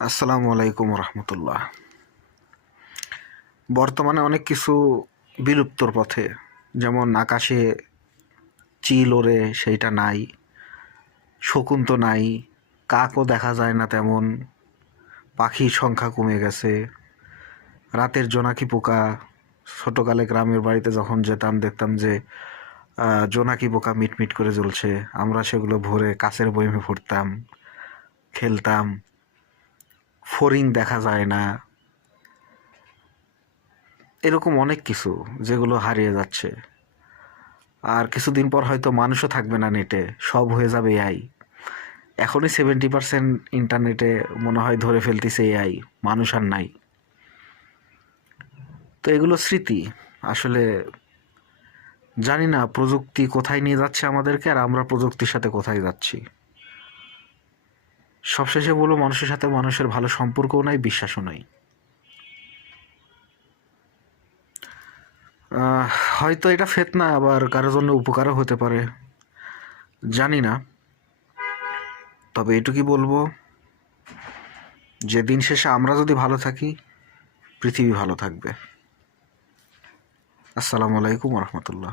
আসসালামু আলাইকুম রহমতুল্লাহ। বর্তমানে অনেক কিছু বিলুপ্তর পথে, যেমন আকাশে চিল ওড়ে সেইটা নাই, শকুন তো নাই, কাকও দেখা যায় না তেমন, পাখির সংখ্যা কমে গেছে, রাতের জোনাকি পোকা, ছোটোকালে গ্রামের বাড়িতে যখন যেতাম দেখতাম যে জোনাকি পোকা মিটমিট করে জ্বলছে, আমরা সেগুলো ভরে কাচের বয়মে ভরতাম, খেলতাম। ফড়িং দেখা যায় না, এরকম অনেক কিছু যেগুলো হারিয়ে যাচ্ছে। আর কিছুদিন পর হয়তো মানুষও থাকবে না নেটে, সব হয়ে যাবে এআই। এখনই 70% ইন্টারনেটে মনে হয় ধরে ফেলতেছে এআই, মানুষ আর নাই। তো এগুলো স্মৃতি। আসলে জানি না প্রযুক্তি কোথায় নিয়ে যাচ্ছে আমাদেরকে, আর আমরা প্রযুক্তির সাথে কোথায় যাচ্ছি। সবশেষে বলবো, মানুষের সাথে মানুষের ভালো সম্পর্কও নাই, বিশ্বাসও নাই। হয়তো এটা ফেতনা, আবার কারোর জন্য উপকারও হতে পারে, জানি না। তবে এটুকুই বলবো যে দিন শেষে আমরা যদি ভালো থাকি, পৃথিবী ভালো থাকবে। আসসালামু আলাইকুম রহমতুল্লাহ।